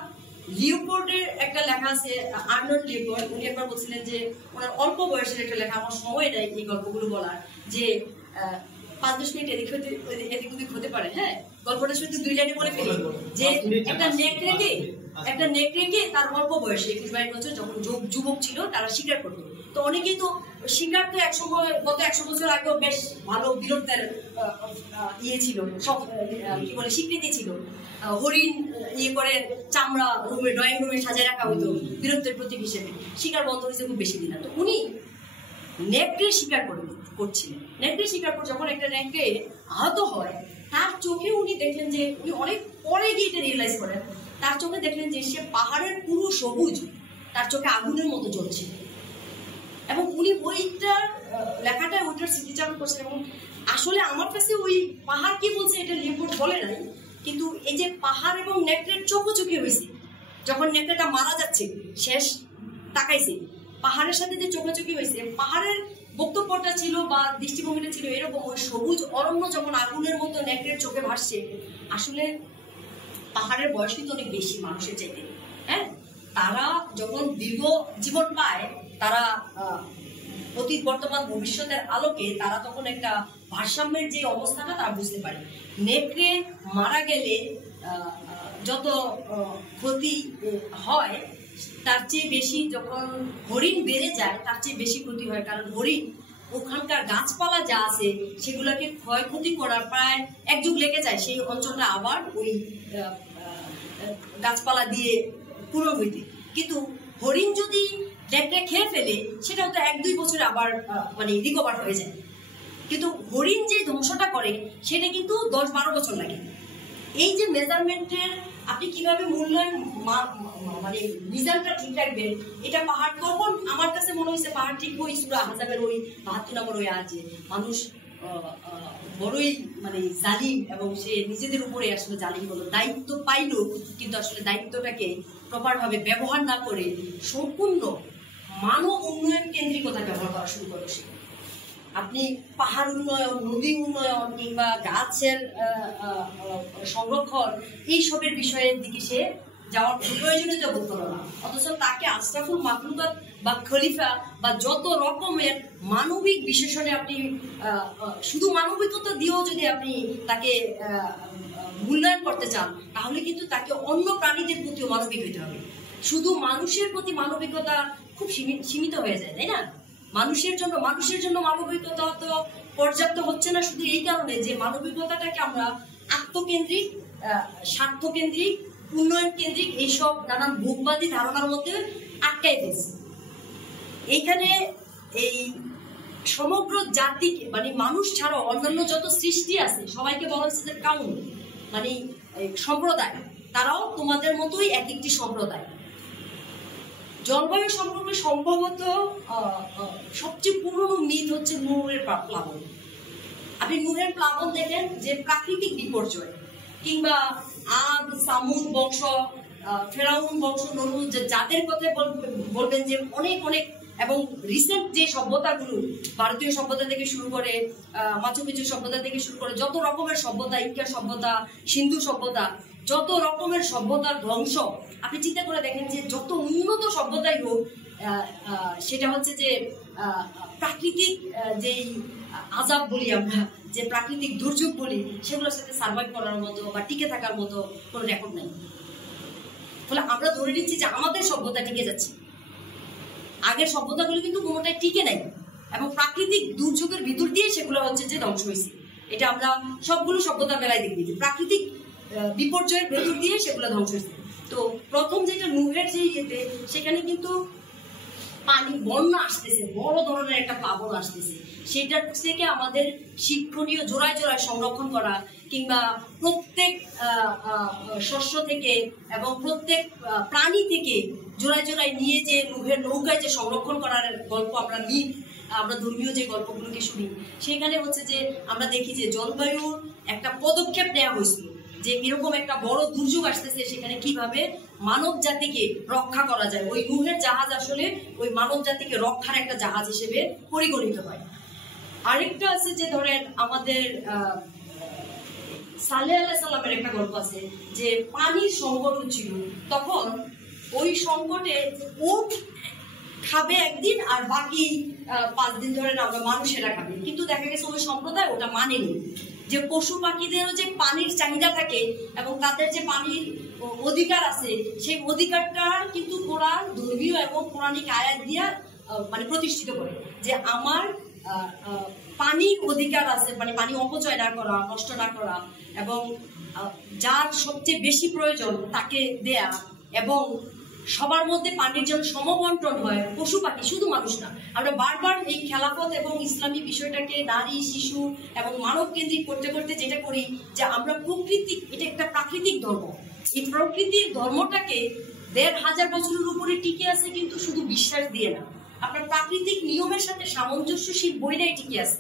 লিওপোর্ডের একটা লেখা আছে, আর্নল্ড লিওপোর্ড, উনি একবার বলছিলেন যে ওনার অল্প বয়সের একটা লেখা, আমার সময় নেই এই গল্পগুলো বলার, যে 5-10 মিনিট এদিক ওদিক হতে পারে, হ্যাঁ, গল্পটা শুধু 2 লাইনে বলে ফেলি, যে একটা নেকড়েকে তার অল্প বয়সে 21-22 বছর যখন যুবক ছিল, তারা শিকার করতো। তো অনেকেই তো শিকার তো একসময় গত 100 বছর আগেও বেশ ভালো বীরত্বের ইয়ে ছিল, সব কি বলে স্বীকৃতি ছিল। হরিণ ইয়ে করে চামড়া রুমে, ড্রয়িং রুমে সাজায় রাখা হইতো বীরত্বের প্রতীক হিসেবে। শিকার বন্ধ হয়েছে খুব বেশি দিন না। তো উনি নেকড়ে শিকার করছিলেন। নেকড়ে শিকার করে যখন একটা নেকড়ে আহত হয়, তার চোখে উনি দেখলেন যে, উনি অনেক পরে গিয়ে এটা রিয়েলাইজ করেন, তার চোখে দেখলেন যে সে পাহাড়ের পুরো সবুজ তার চোখে আগুনের মতো জ্বলছে। এবং উনি ওইটার লেখাটা ওইটার স্মৃতিচারণ করছেন। এবং আসলে আমার কাছে ওই পাহাড় কি বলছে এটা লিওপোর্ড বলে নাই, কিন্তু এই যে পাহাড় এবং নেকড়ের চোখোচোখি হয়েছে, যখন নেকড়েটা মারা যাচ্ছে শেষ তাকাইছে, পাহাড়ের সাথে যে চোখাচোখি হয়েছে, পাহাড়ের বক্তব্যটা ছিল বা দৃষ্টিভঙ্গিটা ছিল এরকম, ওই সবুজ অরণ্য যখন আগুনের মতো নেকড়ের চোখে ভাসছে, আসলে পাহাড়ের বয়স কিন্তু অনেক বেশি মানুষের চাইতে, হ্যাঁ। তারা যখন দীর্ঘ জীবন পায়, তারা অতীত বর্তমান ভবিষ্যতের আলোকে তারা তখন একটা ভারসাম্যের যে অবস্থাটা তারা বুঝতে পারে। নেকড়ে মারা গেলে যত ক্ষতি হয়, তার চেয়ে বেশি যখন হরিণ বেড়ে যায় তার চেয়ে বেশি ক্ষতি হয়। কারণ হরিণ ওখানকার গাছপালা যা আছে সেগুলোকে ক্ষয়ক্ষতি করার প্রায় 1 যুগ লেগে যায়, সেই অঞ্চলটা আবার ওই গাছপালা দিয়ে পূরণ হইতে। কিন্তু হরিণ যদি নেকড়ে খেয়ে ফেলে, সেটাও তো 1-2 বছরে আবার মানে রিকভার হয়ে যায়। কিন্তু হরিণ যে ধ্বংসটা করে সেটা কিন্তু 10-12 বছর লাগে। এই যে মেজারমেন্টের আপনি কিভাবে মূল্যায়ন মানে মিজানটা ঠিক রাখবেন, এটা পাহাড় তখন আমার কাছে মনে হয়েছে পাহাড় ঠিক ওই সূরা আহজাবের ওই 72 নম্বর ওই আছে, মানুষ বড়ই মানে জালিম, এবং সে নিজেদের উপরে আসলে জালিম হলো, দায়িত্ব পাইলো কিন্তু আসলে দায়িত্বটাকে প্রপার ভাবে ব্যবহার না করে সম্পূর্ণ মানব উন্নয়ন কেন্দ্রিকতা ব্যবহার করা শুরু করলো। আপনি পাহাড় উন্নয়ন, নদী উন্নয়ন কিংবা গাছের সংরক্ষণ, এইসবের বিষয়ের দিকে সে যাওয়ার প্রয়োজনীয়তা বোধ করো না। অথচ তাকে আশরাফুল মাখলুকাত বা খলিফা বা যত রকমের মানবিক বিশেষণে আপনি শুধু মানবিকতা দিয়েও যদি আপনি তাকে মূল্যায়ন করতে চান, তাহলে কিন্তু তাকে অন্য প্রাণীদের প্রতিও মানবিক হইতে হবে। শুধু মানুষের প্রতি মানবিকতা খুব সীমিত হয়ে যায়, তাই না? মানুষের জন্য মানবিকতা তো পর্যাপ্ত হচ্ছে না, শুধু এই কারণে যে মানবিকতাটাকে আমরা আত্মকেন্দ্রিক, স্বার্থকেন্দ্রিক, উন্নয়ন কেন্দ্রিক এইসব নানান ভোগবাদী ধারণার মধ্যে আটকাই ফেলছি। এইখানে এই সমগ্র জাতি মানে মানুষ ছাড়াও অন্যান্য যত সৃষ্টি আছে সবাইকে বলা হচ্ছে যে কাউন, মানে সম্প্রদায়, তারাও তোমাদের মতোই এক একটি সম্প্রদায়। জলবায়ু সম্পর্কে সম্ভবত সবচেয়ে পুরনো মিথ হচ্ছে নূহের প্লাবন। আপনি নূহের প্লাবন দেখেন যে প্রাকৃতিক বিপর্যয়, কিংবা আদ, সামুদ বংশ, ফেরাউন বংশ, নমরুদ, যাদের কথা বলবেন যে অনেক অনেক, এবং রিসেন্ট যে সভ্যতাগুলো ভারতীয় সভ্যতা থেকে শুরু করে মাচু পিচু সভ্যতা থেকে শুরু করে যত রকমের সভ্যতা, ইনকা সভ্যতা, সিন্ধু সভ্যতা, যত রকমের সভ্যতার ধ্বংস, আপনি চিন্তা করে দেখেন যে যত উন্নত সভ্যতাই হোক, সেটা হচ্ছে যে প্রাকৃতিক যেই আযাব বলি আমরা, যে প্রাকৃতিক দুর্যোগ বলি, সেগুলোর সাথে সার্ভাইভ করার মতো বা টিকে থাকার মতো কোনো রেকর্ড নাই। ফলে আমরা ধরে নিচ্ছি যে আমাদের সভ্যতা টিকে যাচ্ছে। আগের সভ্যতাগুলো কিন্তু কোনোটাই টিকে নাই, এবং প্রাকৃতিক দুর্যোগের ভিতর দিয়ে সেগুলো হচ্ছে যে ধ্বংস হয়েছে। এটা আমরা সবগুলো সভ্যতার বেলায় দেখবি যে প্রাকৃতিক বিপর্যয়ের ভেতর দিয়ে সেগুলো ধ্বংস হয়েছে। তো প্রথম যেটা নুহের যে ইয়েতে, সেখানে কিন্তু পানি বন্যা আসতেছে, বড় ধরনের একটা প্লাবন আসতেছে, সেটা থেকে আমাদের শিক্ষণীয় জোড়ায় জোড়ায় সংরক্ষণ করা, কিংবা প্রত্যেক শস্য থেকে এবং প্রত্যেক প্রাণী থেকে জোড়ায় জোড়ায় নিয়ে যে নুহের নৌকায় যে সংরক্ষণ করার গল্প আমরা আমরা ধর্মীয় যে গল্পগুলোকে শুনি, সেখানে হচ্ছে যে আমরা দেখি যে জলবায়ুর একটা পদক্ষেপ নেওয়া হয়েছিল, যে এরকম একটা বড় দুর্যোগ আসতেছে, সেখানে কিভাবে মানব জাতিকে রক্ষা করা যায়। ওই নুহের জাহাজ আসলে ওই মানব জাতিকে রক্ষার একটা জাহাজ হিসেবে পরিগণিত হয়। আরেকটা আছে যে ধরেন আমাদের সালেহ আলাইহিস সালামের একটা গল্প আছে যে পানির সংকট হচ্ছিল, তখন ওই সংকটে উট খাবে একদিন আর বাকি 5 দিন ধরে আমরা মানুষেরা খাবে, কিন্তু দেখা গেছে ওই সম্প্রদায় ওটা মানেনি, যে পশু পাখিদেরও যে পানির চাহিদা থাকে এবং তাদের যে পানির অধিকার আছে, সেই অধিকারটা কিন্তু কোরআন ধর্মীয় এবং পৌরাণিক আয়াত দিয়া মানে প্রতিষ্ঠিত করে, যে আমার পানির অধিকার আছে, মানে পানি অপচয় না করা, নষ্ট না করা, এবং যার সবচেয়ে বেশি প্রয়োজন তাকে দেয়া, এবং সবার মধ্যে পানির জন্য সমবন্টন হয়, পশু পাখি শুধু মানুষ না। আমরা বারবার এই খেলাফত এবং ইসলামী বিষয়টাকে নারী, শিশু এবং মানব কেন্দ্রিক করতে করতে যেটা করি, যে আমরা এটা একটা প্রাকৃতিক ধর্ম, এই প্রকৃতির ধর্মটাকে 1500 বছরের উপরে টিকে আছে, কিন্তু শুধু বিশ্বাস দিয়ে না, আপনার প্রাকৃতিক নিয়মের সাথে সামঞ্জস্যশীল বইটাই টিকে আছে।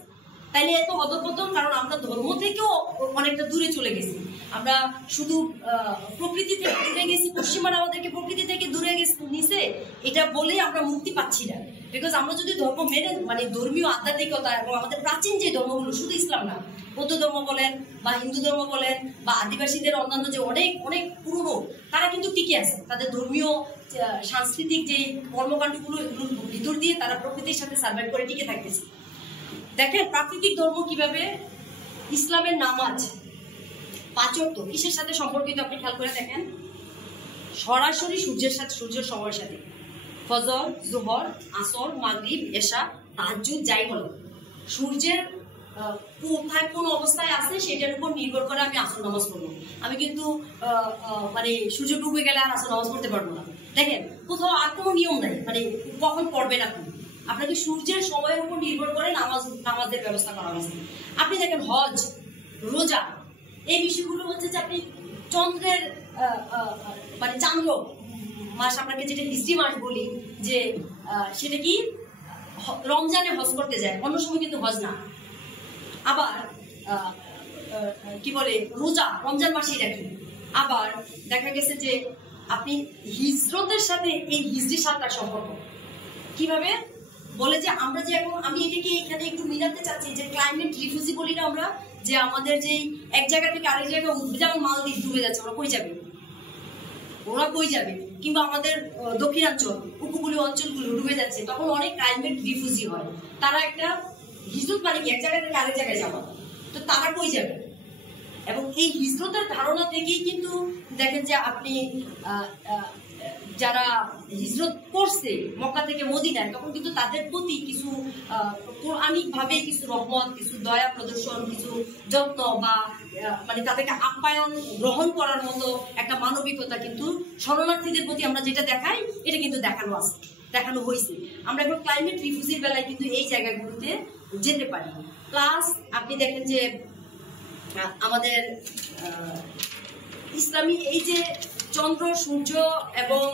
তাইলে এত অধঃপতন, কারণ আমরা ধর্ম থেকেও অনেকটা দূরে চলে গেছি, আমরা শুধু প্রকৃতি থেকে দূরে গেছি, পশ্চিমারা আমাদেরকে প্রকৃতি থেকে দূরে নিছে, এটা বলেই আমরা মুক্তি পাচ্ছি না। বিকজ আমরা যদি ধর্ম মেনে, মানে ধর্মীয় আধ্যাত্মিকতা এবং আমাদের প্রাচীন যে ধর্মগুলো, শুধু ইসলাম না, বৌদ্ধ ধর্ম বলেন বা হিন্দু ধর্ম বলেন বা আদিবাসীদের অন্যান্য যে অনেক অনেক পুরনো, তারা কিন্তু টিকে আছে, তাদের ধর্মীয় সাংস্কৃতিক যে কর্মকাণ্ডগুলো ভিতর দিয়ে তারা প্রকৃতির সাথে সার্ভাইভ করে টিকে থাকতেছে। দেখেন প্রাকৃতিক ধর্ম কিভাবে, ইসলামের নামাজ 5 ওয়াক্ত কিসের সাথে সম্পর্কিত আপনি খেয়াল করে দেখেন, সরাসরি সূর্যের সাথে, সূর্যের সময়ের সাথে। ফজর, যোহর, আসর, মাগরিব, এশা, তাহাজ্জুদ, যাই বলো, সূর্যের কোথায় কোন অবস্থায় আছে সেটার উপর নির্ভর করে আমি আসর নামাজ পড়বো। আমি কিন্তু মানে সূর্য ডুবে গেলে আর আসর নামাজ পড়তে পারবো না। দেখেন কোথাও আর কোনো নিয়ম নাই, মানে কখন পড়বেন আপনি, আপনাকে সূর্যের সময়ের উপর নির্ভর করে নামাজের ব্যবস্থা করা হয়েছে। আপনি দেখেন হজ, রোজা, এই বিষয়গুলো হচ্ছে যে আপনি চন্দ্রের মানে চান্দ্র মাস, আপনাকে যেটা হিজরি মাস বলি, যে সেটা কি রমজানে হজ করতে যায়, অন্য সময় কিন্তু হজ না। আবার কি বলে, রোজা রমজান মাসেই রাখি। আবার দেখা গেছে যে আপনি হিজরতের সাথে এই হিজরি সালটার সম্পর্ক কিভাবে বলে, যে আমরা যে এখন, আমি এটাকে এখানে একটু মিলাতে চাচ্ছি, যে ক্লাইমেট রিফিউজি বলি না আমরা, যে আমাদের যে এক জায়গা থেকে আরেক জায়গায়, যেমন মালদ্বীপ ডুবে যাচ্ছে, ওরা কই যাবে, কিংবা আমাদের দক্ষিণাঞ্চল উপকূলীয় অঞ্চলগুলো ডুবে যাচ্ছে, তখন অনেক ক্লাইমেট রিফিউজি হয়। তারা একটা হিজরত মানে কি, এক জায়গা থেকে আরেক জায়গায় যাওয়া, তো তারা কই যাবে? এবং এই হিজরতের ধারণা থেকেই কিন্তু দেখেন যে আপনি যারা হিজরত করছে মক্কা থেকে মদিনায়, তখন কিন্তু তাদের প্রতি কিছু পৌরাণিক ভাবে কিছু রহমত, কিছু দয়া প্রদর্শন, কিছু যত্ন, বা মানে তাদেরকে আপ্যায়ন গ্রহণ করার মতো একটা মানবিকতা কিন্তু শরণার্থীদের প্রতি আমরা যেটা দেখাই, এটা কিন্তু দেখানো হয়েছে। আমরা এখন ক্লাইমেট রিফিউজির বেলায় কিন্তু এই জায়গাগুলোতে যেতে পারি। প্লাস আপনি দেখেন যে আমাদের ইসলামী এই যে চন্দ্র, সূর্য এবং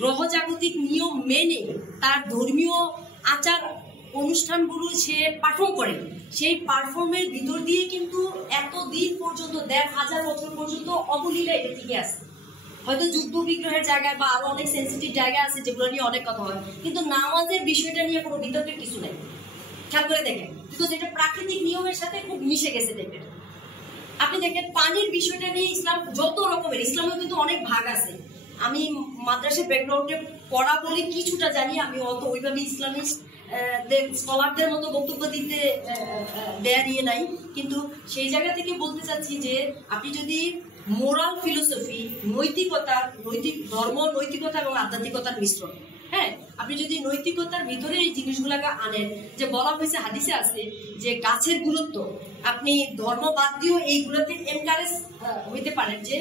গ্রহজাগতিক নিয়ম মেনে তার ধর্মীয় আচার অনুষ্ঠানগুলো সে পারফর্ম করে, সেই পারফর্মের ভিতর দিয়ে কিন্তু এতদিন পর্যন্ত 1500 বছর পর্যন্ত অবলীলা এটা টিকে আছে। হয়তো যুদ্ধ বিগ্রহের জায়গায় বা আরো অনেক সেন্সিটিভ জায়গা আছে যেগুলো নিয়ে অনেক কথা হয়, কিন্তু নামাজের বিষয়টা নিয়ে কোনো বিতর্কের কিছু নেই। খেয়াল করে দেখেন, কিন্তু যেটা প্রাকৃতিক নিয়মের সাথে খুব মিশে গেছে দেখবেন। আপনি দেখেন পানির বিষয়টা নিয়ে ইসলাম যত রকমের, ইসলামেও কিন্তু অনেক ভাগ আছে। আমি মাদ্রাসা ব্যাকগ্রাউন্ডে পড়া বলে কিছুটা জানি, আমি অত ওইভাবে ইসলামিস্ট স্কলারদের মতো বক্তব্য দিতে দেয়া দিয়ে নাই, কিন্তু সেই জায়গা থেকে বলতে চাচ্ছি যে আপনি যদি মোরাল ফিলোসফি, নৈতিক ধর্ম, নৈতিকতা এবং আধ্যাত্মিকতার মিশ্রণ। হ্যাঁ, আপনি যদি নৈতিকতার ভিতরে এই জিনিসগুলাকে আনেন, যে বলা হয়েছে হাদিসে আছে যে গাছের গুরুত্ব, আপনি ধর্ম বাদ দিয়েও এইগুলোতে এনকারেজ হইতে পারেন। যে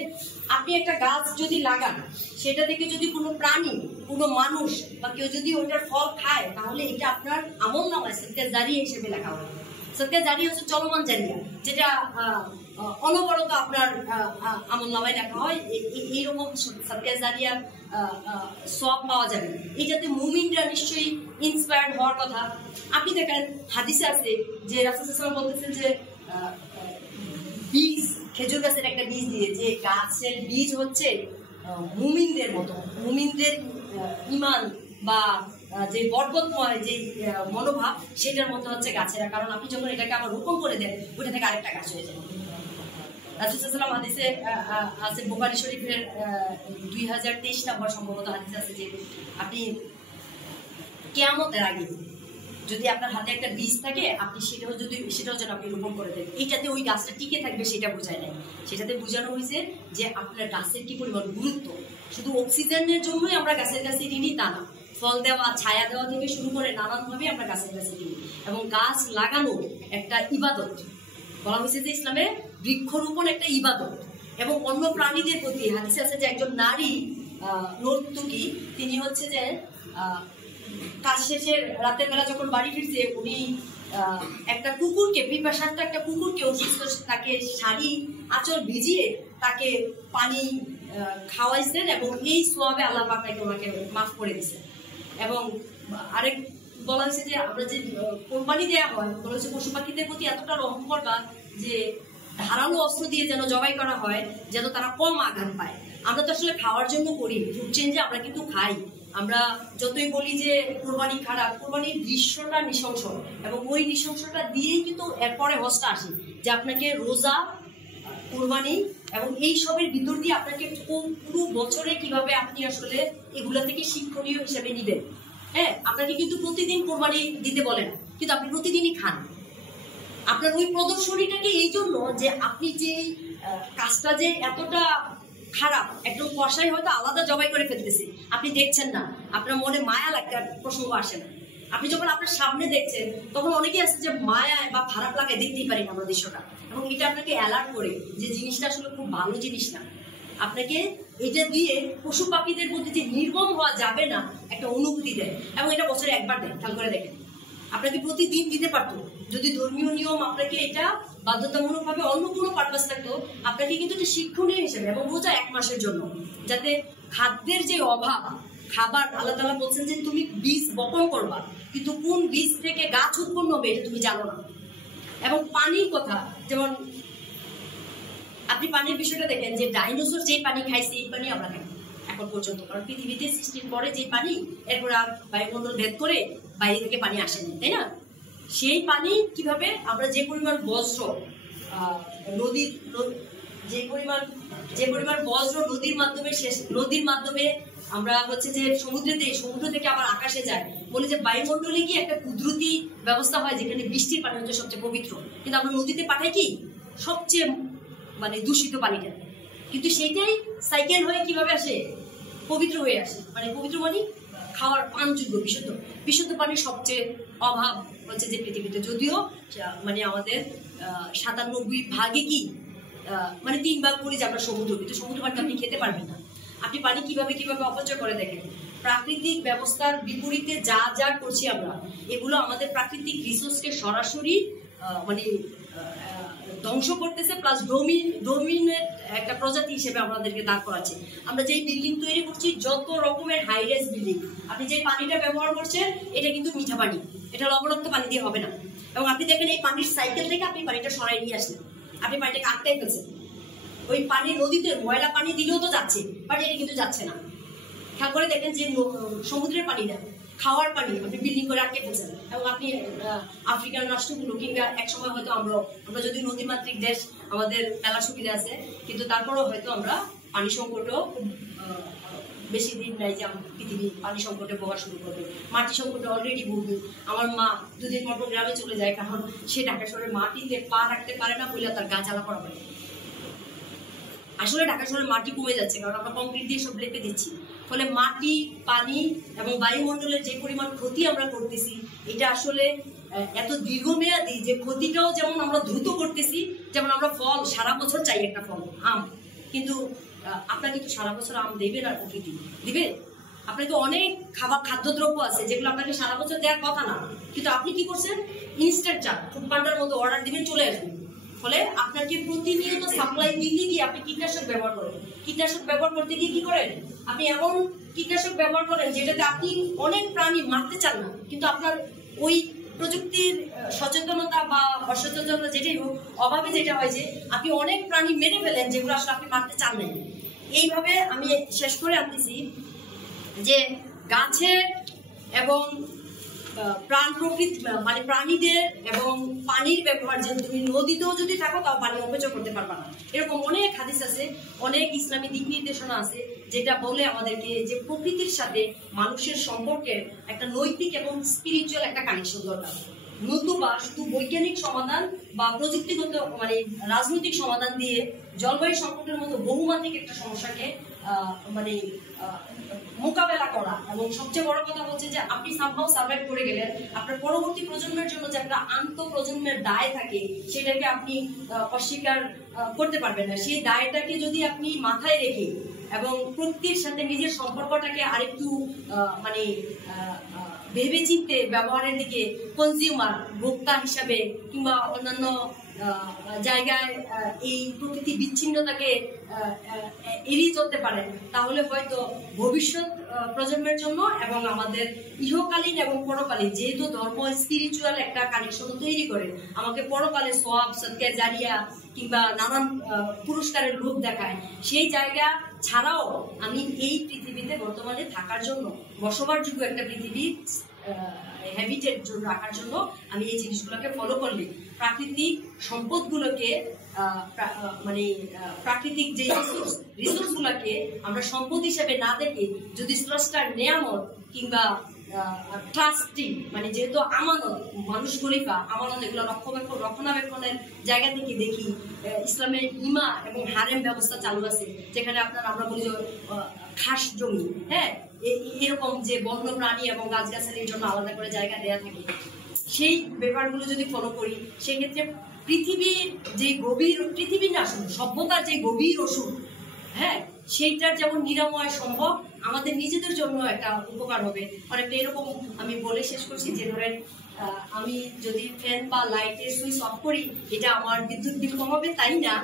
আপনি একটা গাছ যদি লাগান, সেটা থেকে যদি কোনো প্রাণী, কোনো মানুষ বা কেউ যদি ওইটার ফল খায়, তাহলে এটা আপনার আমল নামায় সদকা জারিয়া হিসেবে লেখা হয়। সদকা জারিয়া হচ্ছে চলমান জারিয়া, যেটা অনবরত আপনার আমল নামায় লেখা হয়। এইরকম সদকা জারিয়ার সওয়াব পাওয়া যাবে। এইটাতে মুমিনরা নিশ্চয়ই ইন্সপায়ার্ড হওয়ার কথা। আপনি দেখেন হাদিসে আছে যে রাসূল সাল্লাল্লাহু আলাইহি ওয়াসাল্লাম বলতেছেন যে বীজ, খেজুর গাছের একটা বীজ দিয়ে, যে গাছের বীজ হচ্ছে মুমিনদের মতো, মুমিনদের ঈমান বা যে বরকতময় যে মনোভাব, সেটার মতো হচ্ছে গাছেরা। কারণ আপনি যখন এটাকে আবার রোপণ করে দেন, ওইটা থেকে আরেকটা গাছ হয়ে যায়। রাসূল সাল্লাল্লাহু আলাইহি ওয়াসাল্লাম হাদিসে আছে, বুখারী শরীফের 2023 নম্বর সম্ভবত হাদিস আছে, যে আপনি কিয়ামতের আগে যদি আপনার হাতে একটা বীজ থাকে, আপনি সেটাও যেন আপনি রোপণ করে দেন। এইটাতে ওই গাছটা টিকে থাকবে সেটা বোঝায় নাই। সেটাতে বোঝানো হয়েছে যে আপনার গাছের কি পরিমাণ গুরুত্ব। শুধু অক্সিজেনের জন্যই আমরা গাছের কাছে ঋণী তা না, ফল দেওয়া, ছায়া দেওয়া থেকে শুরু করে নানানভাবে আমরা গাছের কাছে ঋণী। এবং গাছ লাগানো একটা ইবাদত। বলা হয়েছে যে ইসলামে বৃক্ষরোপণ একটা ইবাদত। এবং অন্য প্রাণীদের প্রতি হাদিসে আছে যে একজন নারী নর্তকী, তিনি হচ্ছে যে কাজ শেষে রাতের বেলা যখন বাড়ি ফিরছে, উনি একটা কুকুরকে, পিপাসার্থ একটা কুকুরকে অসুস্থ, তাকে শাড়ি আঁচল ভিজিয়ে তাকে পানি খাওয়াইছেন, এবং এই সোয়াবে আল্লাহ পাক তাকে ওনাকে মাফ করে দিয়েছেন। এবং আরেক বলা হয়েছে যে আমরা যে কোরবানি দেওয়া হয়, বলা হয়েছে পশু পাখিদের প্রতি এতটা রহম করবা যে ধারালো অস্ত্র দিয়ে যেন জবাই করা হয়, যেন তারা কম আঘাত পায়। আমরা তো আসলে খাওয়ার জন্য করি, ফুড চেঞ্জে আমরা কিন্তু খাই। আমরা যতই বলি যে কোরবানি খারাপ, কোরবানির দৃশ্যটা নৃশংস, এবং ওই নৃশংসটা দিয়েই কিন্তু এরপরে হজটা আসে, যে আপনাকে রোজা, কোরবানি এবং এই সবের ভিতর দিয়ে আপনাকে পুরো বছরে কিভাবে আপনি আসলে এগুলা থেকে শিক্ষণীয় হিসেবে নিবেন। হ্যাঁ, আপনাকে কিন্তু প্রতিদিন কোরবানি দিতে বলে না, কিন্তু আপনি প্রতিদিনই খান। আপনার ওই প্রদর্শনীটাকে এই জন্য যে আপনি যে কাজটা যে এতটা খারাপ, একদম কষাই হয়তো আলাদা জবাই করে ফেলতেছে, আপনি দেখছেন না, আপনার মনে মায়া লাগতে প্রসঙ্গ আসে না। আপনি যখন আপনার সামনে দেখছেন, তখন অনেকেই আছে যে মায়ায় বা খারাপ লাগায় দেখতেই পারি না আমরা দৃশ্যটা, এবং এটা আপনাকে অ্যালার্ট করে যে জিনিসটা আসলে খুব ভালো জিনিস না। আপনাকে এটা দিয়ে পশু পাখিদের প্রতি যে নির্মম হওয়া যাবে না একটা অনুভূতি দেয়, এবং এটা বছরে একবার দেয়। খেয়াল করে দেখেন, আপনাকে প্রতিদিন দিতে পারতো যদি ধর্মীয় নিয়ম আপনাকে এটা বাধ্যতামূলক ভাবে অন্য কোনো পারপাস থাকতো, আপনাকে কিন্তু এটা শিক্ষণীয় হিসেবে, এবং রোজা 1 মাসের জন্য, যাতে খাদ্যের যে অভাব, খাবার আল্লাহ তাআলা বলছেন যে তুমি বীজ বপন করবা, কিন্তু কোন বীজ থেকে গাছ উৎপন্ন হবে এটা তুমি জানো না। এবং পানির কথা, যেমন আপনি পানির বিষয়টা দেখেন যে ডাইনোসর যে পানি খাইছে এই পানি আমরা খাই এখন পর্যন্ত, কারণ পৃথিবীতে সৃষ্টির পরে যে পানি, এরপর আর বায়ুমণ্ডল ভেদ করে বাইরে থেকে পানি আসেনি, তাই না? সেই পানি কিভাবে আমরা যে পরিমাণ বজ্র নদীর, যে পরিমাণ বজ্র নদীর মাধ্যমে আমরা হচ্ছে যে সমুদ্র থেকে আবার আকাশে যায়, বলে যে বায়ুমণ্ডলে কি একটা কুদরতি ব্যবস্থা হয় যেখানে বৃষ্টির পানি হচ্ছে সবচেয়ে পবিত্র, কিন্তু আমরা নদীতে পাঠাই কি সবচেয়ে মানে দূষিত পানিটা, কিন্তু সেটাই সাইকেল হয়ে কিভাবে আসে, পবিত্র হয়ে আসে। মানে পবিত্র মানে খাওয়ার পানযোগ্য বিশুদ্ধ পানির সবচেয়ে অভাব হচ্ছে যে পৃথিবীতে, যদিও মানে আমাদের 97% কি মানে 3 ভাগ করি যে আমরা সমুদ্র, কিন্তু সমুদ্র পানি আপনি খেতে পারবেন না। আপনি পানি কিভাবে অপচয় করে দেখেন। প্রাকৃতিক ব্যবস্থার বিপরীতে যা যা করছি আমরা, এগুলো আমাদের প্রাকৃতিক রিসোর্সকে সরাসরি মানে ধ্বংস করতেছে, প্লাস ডোমিনের একটা প্রজাতি হিসেবে আমাদেরকে দাঁড় করাচ্ছে। আমরা যেই বিল্ডিং তৈরি করছি, যত রকমের হাই রাইজ বিল্ডিং, আপনি যে পানিটা ব্যবহার করছেন এটা কিন্তু মিঠা পানি, এটা লবণাক্ত পানি দিয়ে হবে না। এবং আপনি দেখেন এই পানির সাইকেল থেকে আপনি পানিটা সরাই নিয়ে আসলেন, আপনি পানিটাকে আটকাই ফেলছেন। ওই পানি নদীতে ময়লা পানি দিলেও তো যাচ্ছে, বাট এটা কিন্তু যাচ্ছে না। খেয়াল করে দেখেন যে সমুদ্রের পানি না, খাওয়ার পানি আপনি বিল্ডিং করে আটকে ফেলছেন। এবং আপনি আফ্রিকান রাষ্ট্রগুলো কিংবা একসময় হয়তো আমরা যদি নদীমাতৃক দেশ, আমাদের মেলা সুবিধা আছে, কিন্তু তারপরেও হয়তো আমরা পানি সংকটও বেশি দিন নাই যে পৃথিবী পানি সংকটে ভোগা শুরু করবে। মাটি সংকটে অলরেডি ভুগবে। আমার মা 2 দিন পর গ্রামে চলে যায়, কারণ সে ঢাকা শহরে মাটিতে পা রাখতে পারে না বলে তার গা জ্বালা করা হয়। আসলে ঢাকা শহরে মাটি কমে যাচ্ছে, কারণ আমরা কংক্রিট দিয়ে সব লেপে দিচ্ছি। ফলে মাটি, পানি এবং বায়ুমণ্ডলের যে পরিমাণ ক্ষতি আমরা করতেছি, এটা আসলে এত দীর্ঘমেয়াদী যে ক্ষতিটাও যেমন আমরা দ্রুত করতেছি, যেমন আমরা ফল সারা বছর চাই, একটা ফল আম, কিন্তু আপনাকে তো সারা বছর আম দেবে না প্রকৃতি, দিবে? আপনাকে অনেক খাদ্যদ্রব্য আছে যেগুলো আপনাকে সারা বছর দেওয়ার কথা না, কিন্তু আপনি কি করছেন? ইনস্ট্যান্ট চা, ফুড পান্ডার মতো অর্ডার দিবেন, চলে আসবেন। ফলে আপনাকে প্রতিনিয়ত সাপ্লাই দিতে গিয়ে আপনি কীটনাশক ব্যবহার করেন। কীটনাশক ব্যবহার করতে গিয়ে কি করেন? আপনি এমন কীটনাশক ব্যবহার করেন যেটাতে আপনি অনেক প্রাণী মারতে চান না, কিন্তু আপনার ওই প্রযুক্তির সচেতনতা বা অসচেতনতা যেটাই হোক, অভাবে যেটা হয় যে আপনি অনেক প্রাণী মেরে ফেলেন যেগুলো আসলে আপনি মারতে চান না। এইভাবে আমি শেষ করে আনতেছি যে গাছের এবং প্রাণ প্রকৃতি মানে প্রাণীদের এবং পানির ব্যবহার, যে তুমি নদীতেও যদি থাকো তাও পানি অপচয় করতে পারবা না, এরকম অনেক হাদিস আছে, অনেক ইসলামী দিক নির্দেশনা আছে যেটা বলে আমাদেরকে যে প্রকৃতির সাথে মানুষের সম্পর্কের একটা নৈতিক এবং স্পিরিচুয়াল একটা কানেকশন দরকার। নতুবা শুধু বৈজ্ঞানিক সমাধান বা প্রযুক্তিগত মানে রাজনৈতিক সমাধান দিয়ে জলবায়ু সংকটের মতো বহুমাত্রিক একটা সমস্যাকে মানে মোকাবেলা করা, এবং সবচেয়ে বড় কথা হচ্ছে যে আপনি সামহাও সার্ভাইভ করে গেলেন, আপনার পরবর্তী প্রজন্মের জন্য যে একটা আন্তঃপ্রজন্মের দায় থাকে সেটাকে আপনি অস্বীকার করতে পারবেন না। সেই দায়টাকে যদি আপনি মাথায় রেখে এবং প্রকৃতির সাথে নিজের সম্পর্কটাকে আরেকটু মানে ভেবে চিন্তে ব্যবহারের দিকে, কনজিউমার ভোক্তা হিসাবে কিংবা অন্যান্য জায়গায় এই প্রকৃতি বিচ্ছিন্নতাকে এড়িয়ে চলতে পারেন, তাহলে হয়তো ভবিষ্যৎ প্রজন্মের জন্য এবং আমাদের ইহকালীন এবং পরকালীন, যেহেতু ধর্ম স্পিরিচুয়াল একটা কানেকশন তৈরি করে, আমাকে পরকালে সওয়াব সদকা জারিয়া কিংবা নানান পুরস্কারের লোভ দেখায়, সেই জায়গা ছাড়াও আমি এই পৃথিবীতে বর্তমানে থাকার জন্য, বসবাসযোগ্য একটা পৃথিবী হ্যাবিটেট রাখার জন্য আমি এই জিনিসগুলোকে ফলো করলে প্রাকৃতিক সম্পদগুলোকে মানে প্রাকৃতিক যে রিসোর্স গুলোকে আমরা সম্পদ হিসেবে না দেখে যদি স্রষ্টার নেয়ামত কিংবা ট্রাস্টিং, মানে যেহেতু আমানত, মানুষ খলিফা, আমানত এগুলো রক্ষণাবেক্ষণের জায়গা থেকে দেখি, ইসলামের ইমা এবং হারেম ব্যবস্থা চালু আছে, যেখানে আমরা বলি যে খাস জমি, হ্যাঁ, এরকম যে বন্য প্রাণী এবং গাছগাছালির জন্য আলাদা করে জায়গা দেওয়া থাকে, সেই ব্যাপারগুলো যদি ফলো করি, সেক্ষেত্রে পৃথিবীর যে গভীর, পৃথিবীর না শুধু সভ্যতার যে গভীর অসুখ, হ্যাঁ, সেইটার যেমন নিরাময় সম্ভব, আমাদের নিজেদের জন্য একটা উপকার হবে অনেকটা। এরকম আমি বলে শেষ করছি যে ধরেন আমি যদি ফ্যান বা লাইটের সুইচ অফ করি, এটা আমার বিদ্যুৎ বিল কমাবে তাই না,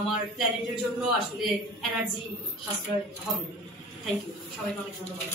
আমার প্ল্যানেটের জন্য আসলে এনার্জি সাশ্রয় হবে। থ্যাংক ইউ, সবাইকে অনেক ধন্যবাদ।